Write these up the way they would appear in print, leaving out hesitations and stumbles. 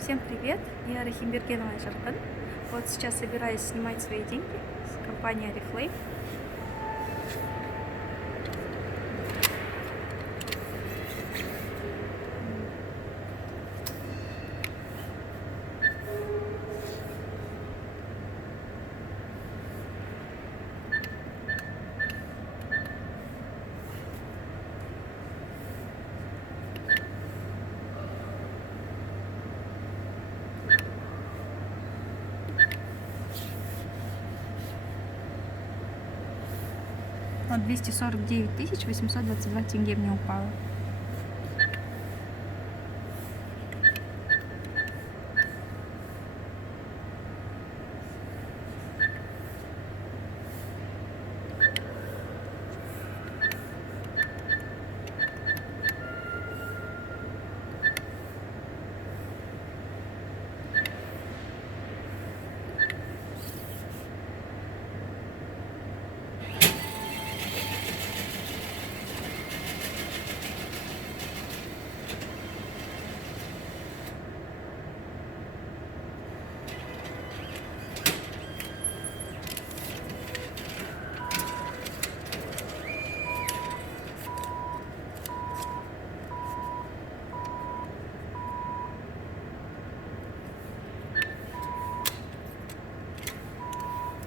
Всем привет, я Рахимбергенова Айжаркан. Вот сейчас собираюсь снимать свои деньги с компании Oriflame. Вот 249 822 тенге мне упало.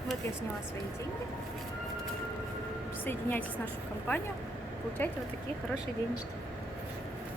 Вот я сняла свои деньги. Присоединяйтесь в нашу компанию, получайте вот такие хорошие денежки.